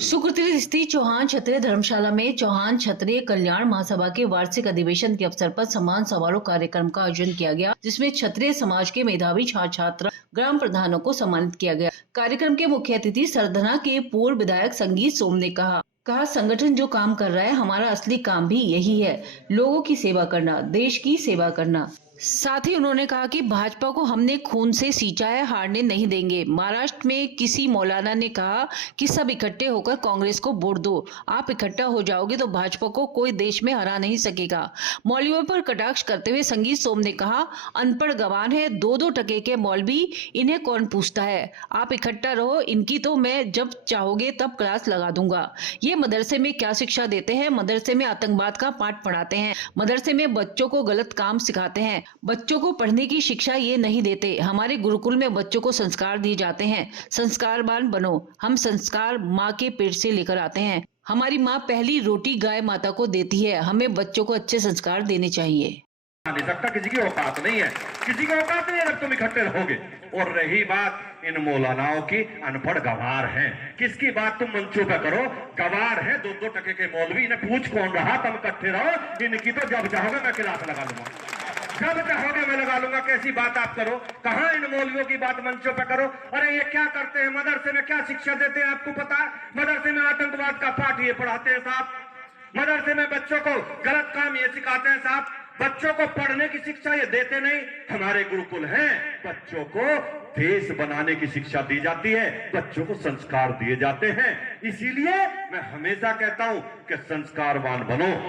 सुकृति स्थित चौहान क्षत्रिय धर्मशाला में चौहान क्षत्रिय कल्याण महासभा के वार्षिक अधिवेशन के अवसर पर सम्मान समारोह कार्यक्रम का आयोजन किया गया, जिसमें क्षत्रिय समाज के मेधावी छात्र ग्राम प्रधानों को सम्मानित किया गया। कार्यक्रम के मुख्य अतिथि सरधना के पूर्व विधायक संगीत सोम ने कहा संगठन जो काम कर रहा है, हमारा असली काम भी यही है, लोगों की सेवा करना, देश की सेवा करना। साथ ही उन्होंने कहा कि भाजपा को हमने खून से सींचा है, हारने नहीं देंगे। महाराष्ट्र में किसी मौलाना ने कहा कि सब इकट्ठे होकर कांग्रेस को वोट दो, आप इकट्ठा हो जाओगे तो भाजपा को कोई देश में हरा नहीं सकेगा। मौलवियों पर कटाक्ष करते हुए संगीत सोम ने कहा, अनपढ़ गवान है, 2-2 टके के मौलवी, इन्हें कौन पूछता है, आप इकट्ठा रहो, इनकी तो मैं जब चाहोगे तब क्लास लगा दूंगा। ये मदरसे में क्या शिक्षा देते हैं? मदरसे में आतंकवाद का पाठ पढ़ाते हैं, मदरसे में बच्चों को गलत काम सिखाते हैं, बच्चों को पढ़ने की शिक्षा ये नहीं देते। हमारे गुरुकुल में बच्चों को संस्कार दिए जाते हैं, संस्कारवान बनो। हम संस्कार माँ के पेट से लेकर आते हैं। हमारी माँ पहली रोटी गाय माता को देती है, हमें बच्चों को अच्छे संस्कार देने चाहिए। नहीं सकता, किसी की औकात नहीं है, किसी की औकात नहीं है जब तुम इकट्ठे रहोगे। और रही बात इन मौलानाओं की, अनपढ़ गवार हैं, किसकी बात तुम मंचों पे करो, गवार है, 2-2 टके के मौलवी, इन्हें पूछ कौन रहा, तुम इकट्ठे रहो, इनकी तो जब चाहोगे मैं क्लास लगा लूंगा, जब चाहोगे मैं लगा लूंगा। कैसी बात आप करो, कहां इन मौलवियों की बात मंचों पे करो। अरे ये क्या करते हैं, मदरसे में क्या शिक्षा देते हैं आपको पता है? मदरसे में आतंकवाद का पाठ ये पढ़ाते हैं साहब, मदरसे में बच्चों को गलत काम ये सिखाते हैं साहब, बच्चों को पढ़ने की शिक्षा ये देते नहीं। हमारे गुरुकुल हैं, बच्चों को देश बनाने की शिक्षा दी जाती है, बच्चों को संस्कार दिए जाते हैं। इसीलिए मैं हमेशा कहता हूं कि संस्कारवान बनो।